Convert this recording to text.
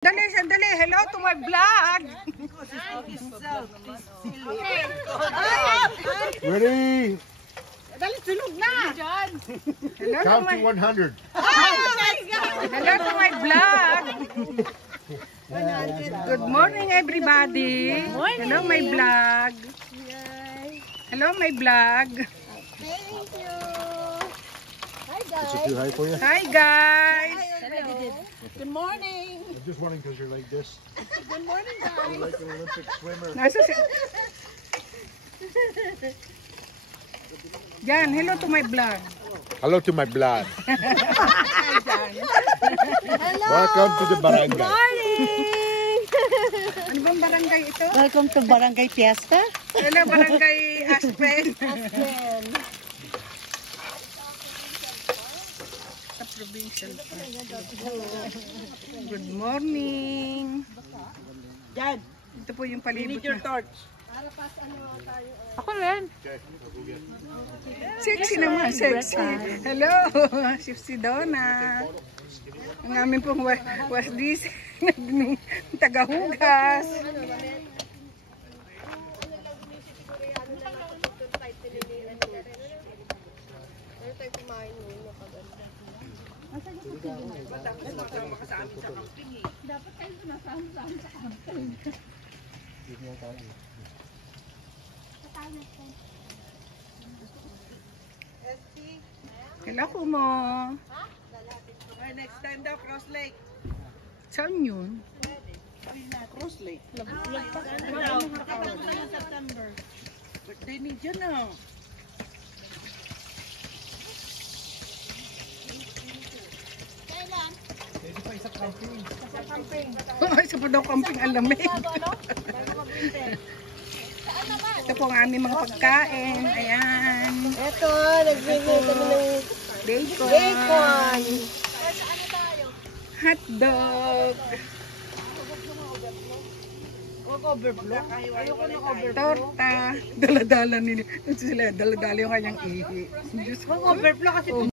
Dali, sandali. Hello to my vlog. Ready? Dali, sunog na. Hello Count to to 100. hello to my vlog. Good morning, everybody. Hello, my vlog. Hello, my vlog. Thank you. Hi Is it guys. too high for you? Hi, guys. Hello. Good morning. I'm just wondering because you're like this. Good morning You're guys. like an Olympic swimmer. Nasa si... Jan, hello to my vlog. Hello to my blood. Hello. Welcome to the barangay. Morning. Ano bang barangay ito? Welcome to Barangay Fiesta. Hello, barangay Aspen. Aspen. Sa provincial park. Good morning. Jan, Ito po yung palibot your na. torch. Ako rin. Sexy naman, sexy. Hello, si Donna. Ang aming pong wasdis, tagahugas. Hello ko mo. Next time daw, Cross Lake. Saan yun? Cross Lake. September. Birthday ni Jan ah. Ay, sa pa daw camping, ang lamig. Ito po ang aming mga pagkain. Ayan. Ito, nagbibigay kami ng Bacon. bacon. Hotdog. Overflow. Ayoko ng overflow. Torta. Daladala nila. Sila, daladala yung kanyang ihi. Diyos ko. Overflow kasi